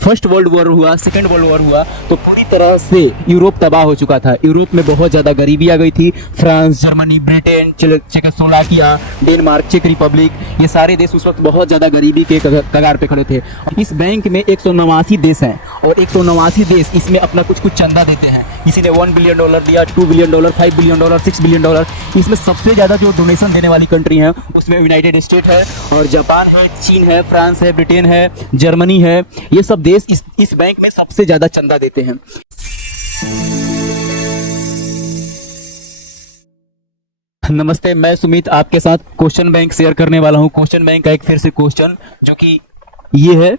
First world war हुआ, second world war हुआ तो पूरी तरह से यूरोप तबाह हो चुका था। यूरोप में बहुत ज़्यादा गरीबी आ गई थी। France, Germany, Britain, Czechoslovakia, Denmark, चेक रिपब्लिक, ये सारे देश उस वक्त बहुत ज़्यादा गरीबी के कगार पे खड़े थे। इस बैंक में 189 देश हैं और 189 देश इसमें अपना कुछ कुछ चंदा देते हैं। किसी ने $1 बिलियन दिया, $2 बिलियन, $5 बिलियन, $6 बिलियन। इसमें सबसे ज़्यादा जो डोनेशन देने वाली कंट्री है उसमें यूनाइटेड स्टेट है और जापान है, चीन है, फ्रांस है, ब्रिटेन है, जर्मनी है। ये सब देश इस बैंक में सबसे ज़्यादा चंदा देते हैं। नमस्ते, मैं सुमित आपके साथ क्वेश्चन बैंक शेयर करने वाला हूं। क्वेश्चन बैंक का एक फिर से क्वेश्चन जो कि ये है,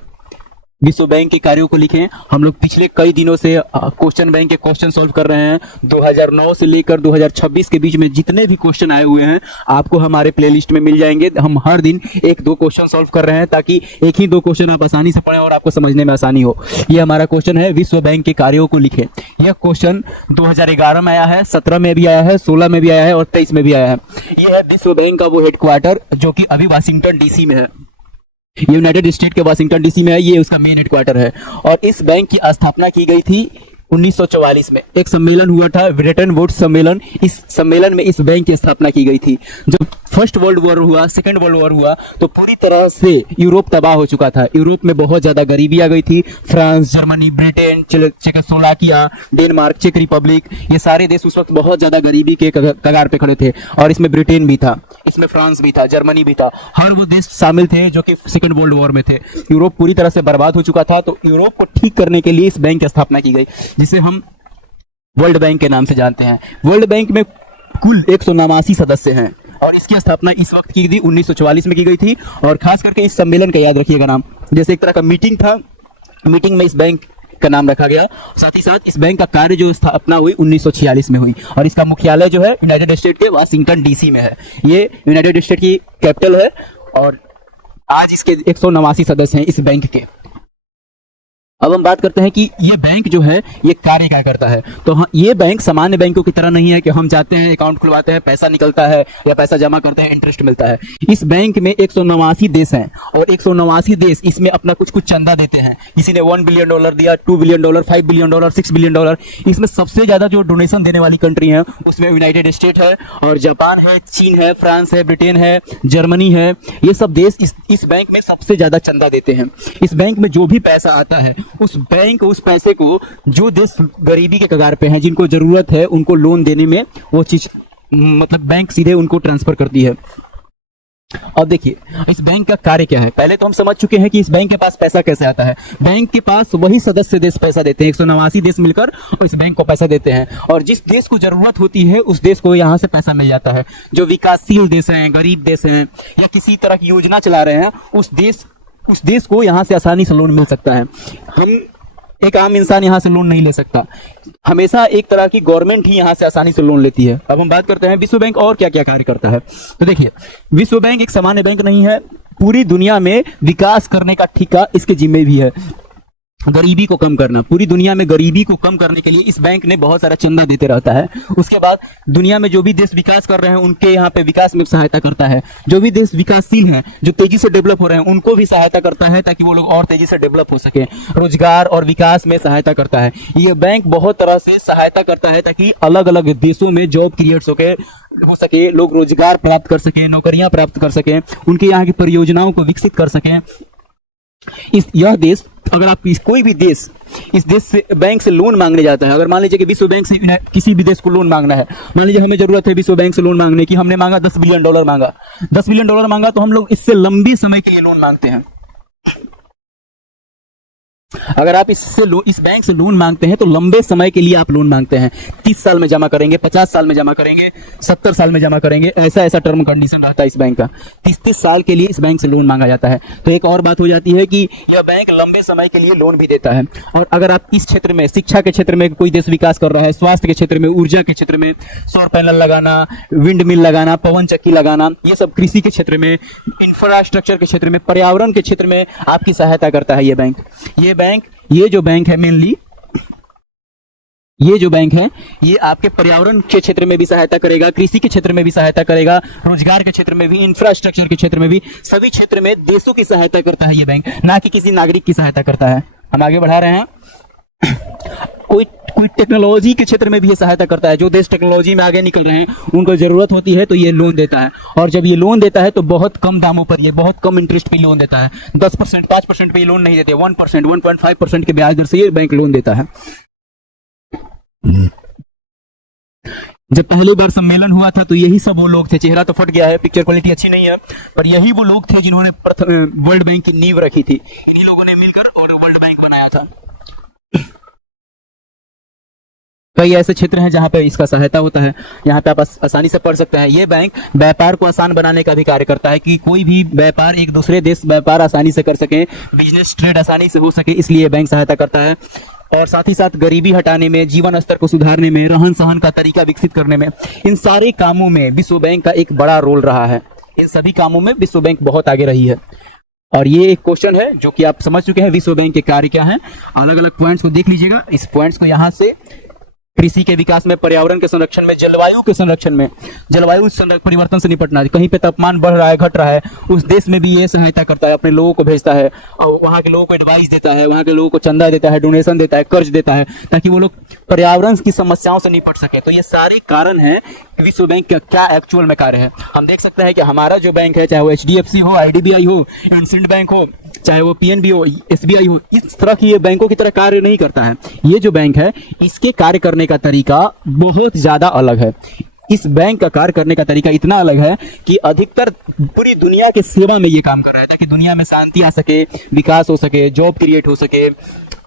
विश्व बैंक के कार्यों को लिखें। हम लोग पिछले कई दिनों से क्वेश्चन बैंक के क्वेश्चन सॉल्व कर रहे हैं। 2009 से लेकर 2026 के बीच में जितने भी क्वेश्चन आए हुए हैं आपको हमारे प्लेलिस्ट में मिल जाएंगे। हम हर दिन 1-2 क्वेश्चन सॉल्व कर रहे हैं ताकि एक ही 2 क्वेश्चन आप आसानी से पढ़ें और आपको समझने में आसानी हो। ये हमारा क्वेश्चन है, विश्व बैंक के कार्यों को लिखें। यह क्वेश्चन 2011 में आया है, 17 में भी आया है, 16 में भी आया है और 23 में भी आया है। यह है विश्व बैंक का वो हेडक्वार्टर जो कि अभी वाशिंगटन डीसी में है। ये यूनाइटेड स्टेट के वाशिंगटन डीसी में है, ये उसका मेन हेडक्वार्टर है। और इस बैंक की स्थापना की गई थी 1944 में। एक सम्मेलन हुआ था, ब्रेटन वुड्स सम्मेलन। इस सम्मेलन में इस बैंक की स्थापना की गई थी। जब फर्स्ट वर्ल्ड वॉर हुआ, सेकेंड वर्ल्ड वॉर हुआ तो पूरी तरह से यूरोप तबाह हो चुका था। यूरोप में बहुत ज्यादा गरीबी आ गई थी। France, Germany, Britain, Czechoslovakia, Denmark, चेक रिपब्लिक, ये सारे देश उस वक्त बहुत ज्यादा गरीबी के कगार पे खड़े थे। और इसमें ब्रिटेन भी था, इसमें फ्रांस भी था, जर्मनी भी था। हर वो देश शामिल थे जो कि सेकेंड वर्ल्ड वॉर में थे। यूरोप पूरी तरह से बर्बाद हो चुका था। तो यूरोप को ठीक करने के लिए इस बैंक की स्थापना की गई जिसे हम वर्ल्ड बैंक के नाम से जानते हैं। वर्ल्ड बैंक में कुल 189 सदस्य हैं और इसकी स्थापना इस वक्त की गई 1944 में की गई थी। और खास करके इस सम्मेलन का याद रखिएगा नाम, जैसे एक तरह का मीटिंग था, मीटिंग में इस बैंक का नाम रखा गया। साथ ही साथ इस बैंक का कार्य जो स्थापना हुई 1946 में हुई और इसका मुख्यालय जो है यूनाइटेड स्टेट के वाशिंगटन डीसी में है। ये यूनाइटेड स्टेट की कैपिटल है और आज इसके 189 सदस्य हैं इस बैंक के। अब हम बात करते हैं कि ये बैंक जो है ये कार्य क्या करता है। तो हाँ, ये बैंक सामान्य बैंकों की तरह नहीं है कि हम जाते हैं, अकाउंट खुलवाते हैं, पैसा निकलता है या पैसा जमा करते हैं, इंटरेस्ट मिलता है। इस बैंक में 189 देश हैं और 189 देश इसमें अपना कुछ कुछ चंदा देते हैं। किसी ने $1 बिलियन दिया, $2 बिलियन, $5 बिलियन, $6 बिलियन। इसमें सबसे ज्यादा जो डोनेशन देने वाली कंट्री है उसमें यूनाइटेड स्टेट है और जापान है, चीन है, फ्रांस है, ब्रिटेन है, जर्मनी है। ये सब देश इस बैंक में सबसे ज्यादा चंदा देते हैं। इस बैंक में जो भी पैसा आता है उस पैसे को जो देश गरीबी के कगार पे हैं, जिनको जरूरत है, उनको लोन देने में वो चीज मतलब बैंक सीधे उनको ट्रांसफर करती है। अब देखिए इस बैंक का कार्य क्या है। पहले तो हम समझ चुके हैं कि इस बैंक के पास पैसा कैसे आता है। बैंक के पास वही सदस्य देश पैसा देते हैं, 189 देश मिलकर इस बैंक को पैसा देते हैं और जिस देश को जरूरत होती है उस देश को यहाँ से पैसा मिल जाता है। जो विकासशील देश हैं, गरीब देश हैं या किसी तरह की योजना चला रहे हैं उस देश को यहाँ से आसानी से लोन मिल सकता है। हम एक आम इंसान यहाँ से लोन नहीं ले सकता, हमेशा एक तरह की गवर्नमेंट ही यहाँ से आसानी से लोन लेती है। अब हम बात करते हैं विश्व बैंक और क्या क्या कार्य करता है। तो देखिए, विश्व बैंक एक सामान्य बैंक नहीं है, पूरी दुनिया में विकास करने का ठेका इसके जिम्मे भी है। गरीबी को कम करना, पूरी दुनिया में गरीबी को कम करने के लिए इस बैंक ने बहुत सारा चंदा देते रहता है। उसके बाद दुनिया में जो भी देश विकास कर रहे हैं उनके यहाँ पे विकास में सहायता करता है। जो भी देश विकासशील हैं, जो तेजी से डेवलप हो रहे हैं, उनको भी सहायता करता है ताकि वो लोग और तेजी से डेवलप हो सके। रोजगार और विकास में सहायता करता है। ये बैंक बहुत तरह से सहायता करता है ताकि अलग अलग देशों में जॉब क्रिएट हो सके, लोग रोजगार प्राप्त कर सके, नौकरियां प्राप्त कर सके, उनके यहाँ की परियोजनाओं को विकसित कर सकें। यह देश, अगर आप कोई भी देश इस देश से बैंक से लोन मांगने जाता है, अगर मान लीजिए कि विश्व बैंक से किसी भी देश को लोन मांगना है, मान लीजिए हमें जरूरत है विश्व बैंक से लोन मांगने की, हमने मांगा $10 बिलियन मांगा, $10 बिलियन मांगा तो हम लोग इससे लंबी समय के लिए लोन मांगते हैं। अगर आप इस बैंक से लोन मांगते हैं तो लंबे समय के लिए आप लोन मांगते हैं। 30 साल में जमा करेंगे, 50 साल में जमा करेंगे, 70 साल में जमा करेंगे, ऐसा टर्म कंडीशन रहता है इस बैंक का। 30 साल के लिए इस बैंक से लोन मांगा जाता है। तो एक और बात हो जाती है कि यह बैंक लंबे समय के लिए लोन भी देता है। और अगर आप इस क्षेत्र में, शिक्षा के क्षेत्र में कोई देश विकास कर रहा है, स्वास्थ्य के क्षेत्र में, ऊर्जा के क्षेत्र में, सौर पैनल लगाना, विंड मिल लगाना, पवन चक्की लगाना, ये सब कृषि के क्षेत्र में, इंफ्रास्ट्रक्चर के क्षेत्र में, पर्यावरण के क्षेत्र में आपकी सहायता करता है ये बैंक। ये जो बैंक है मेनली, ये जो बैंक है ये आपके पर्यावरण के क्षेत्र में भी सहायता करेगा, कृषि के क्षेत्र में भी सहायता करेगा, रोजगार के क्षेत्र में भी, इंफ्रास्ट्रक्चर के क्षेत्र में भी, सभी क्षेत्र में देशों की सहायता करता है ये बैंक, ना कि किसी नागरिक की सहायता करता है। हम आगे बढ़ा रहे हैं। कोई कोई टेक्नोलॉजी के क्षेत्र में भी ये सहायता करता है। जो देश टेक्नोलॉजी में आगे निकल रहे हैं उनको जरूरत होती है तो ये लोन देता है, और जब ये लोन देता है तो बहुत कम दामों पर, ये बहुत कम इंटरेस्ट पे लोन देता है। 10%, 5% पे ये लोन नहीं देते, 1%, 1.5% के ब्याज दर से ये बैंक लोन देता है। जब पहली बार सम्मेलन हुआ था तो यही सब वो लोग थे, चेहरा तो फट गया है, पिक्चर क्वालिटी अच्छी नहीं है, पर यही वो लोग थे जिन्होंने वर्ल्ड बैंक की नींव रखी थी। इन्हीं लोगों ने मिलकर और वर्ल्ड बैंक बनाया था। कई ऐसे क्षेत्र हैं जहां पे इसका सहायता होता है, यहाँ पे आप आसानी से पढ़ सकते हैं। ये बैंक व्यापार को आसान बनाने का भी कार्य करता है कि कोई भी व्यापार, एक दूसरे देश व्यापार आसानी से कर सके, बिजनेस ट्रेड आसानी से हो सके, इसलिए बैंक सहायता करता है। और साथ ही साथ गरीबी हटाने में, जीवन स्तर को सुधारने में, रहन सहन का तरीका विकसित करने में, इन सारे कामों में विश्व बैंक का एक बड़ा रोल रहा है। इन सभी कामों में विश्व बैंक बहुत आगे रही है। और ये एक क्वेश्चन है जो कि आप समझ चुके हैं, विश्व बैंक के कार्य क्या है। अलग अलग पॉइंट्स को देख लीजिएगा। इस पॉइंट्स को यहाँ से कृषि के विकास में, पर्यावरण के संरक्षण में, जलवायु के संरक्षण में, जलवायु परिवर्तन से निपटना, कहीं पे तापमान बढ़ रहा है, घट रहा है, उस देश में भी ये सहायता करता है, अपने लोगों को भेजता है और वहाँ के लोगों को एडवाइस देता है, वहाँ के लोगों को चंदा देता है, डोनेशन देता है, कर्ज देता है, ताकि वो लोग पर्यावरण की समस्याओं से निपट सके। तो ये सारे कारण हैं विश्व बैंक का क्या एक्चुअल में कार्य है। हम देख सकते हैं कि हमारा जो बैंक है, चाहे वो HDFC हो, IDBI हो, इंडसइंड बैंक हो, चाहे वो PNB हो, SBI हो, इस तरह की ये बैंकों की तरह कार्य नहीं करता है। ये जो बैंक है, इसके कार्य करने का तरीका बहुत ज्यादा अलग है। इस बैंक का कार्य करने का तरीका इतना अलग है कि अधिकतर पूरी दुनिया के सेवा में ये काम कर रहा है, ताकि दुनिया में शांति आ सके, विकास हो सके, जॉब क्रिएट हो सके,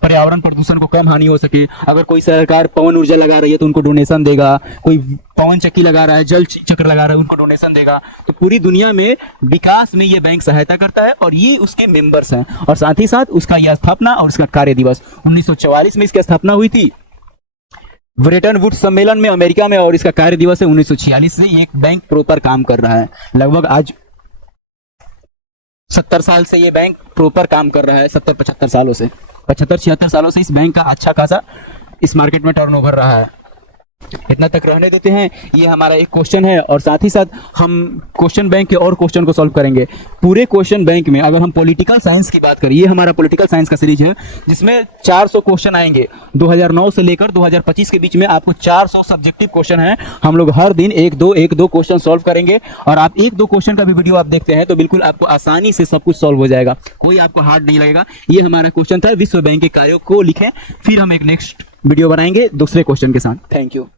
पर्यावरण प्रदूषण को कम हानि हो सके। अगर कोई सरकार पवन ऊर्जा लगा रही है तो उनको डोनेशन देगा, कोई पवन चक्की लगा रहा है, जल चक्र लगा रहा है, उनको डोनेशन देगा। तो पूरी दुनिया में विकास में ये बैंक सहायता करता है और ये उसके मेंबर्स हैं। और साथ ही साथ उसका यह स्थापना और उसका कार्य दिवस 1944 में इसकी स्थापना हुई थी ब्रेटन वुड्स सम्मेलन में अमेरिका में, और इसका कार्य दिवस है 1946 से। ये बैंक प्रॉपर काम कर रहा है। लगभग आज 70 साल से ये बैंक प्रॉपर काम कर रहा है। 70-75 सालों से, 75-76 सालों से इस बैंक का अच्छा खासा इस मार्केट में टर्नओवर रहा है। इतना तक रहने देते हैं। ये हमारा एक क्वेश्चन है और साथ ही साथ हम क्वेश्चन बैंक के और क्वेश्चन को सॉल्व करेंगे। पूरे क्वेश्चन बैंक में अगर हम पॉलिटिकल साइंस की बात करें, ये हमारा पॉलिटिकल साइंस का सीरीज है जिसमें 400 क्वेश्चन आएंगे। 2009 से लेकर 2025 के बीच में आपको 400 सब्जेक्टिव क्वेश्चन है। हम लोग हर दिन एक दो क्वेश्चन सॉल्व करेंगे, और आप 1-2 क्वेश्चन का भी वीडियो आप देखते हैं तो बिल्कुल आपको आसानी से सब कुछ सॉल्व हो जाएगा, कोई आपको हार्ड नहीं लगेगा। ये हमारा क्वेश्चन था। विश्व बैंक के कार्यों को लिखें, फिर हम एक नेक्स्ट वीडियो बनाएंगे दूसरे क्वेश्चन के साथ। Thank you.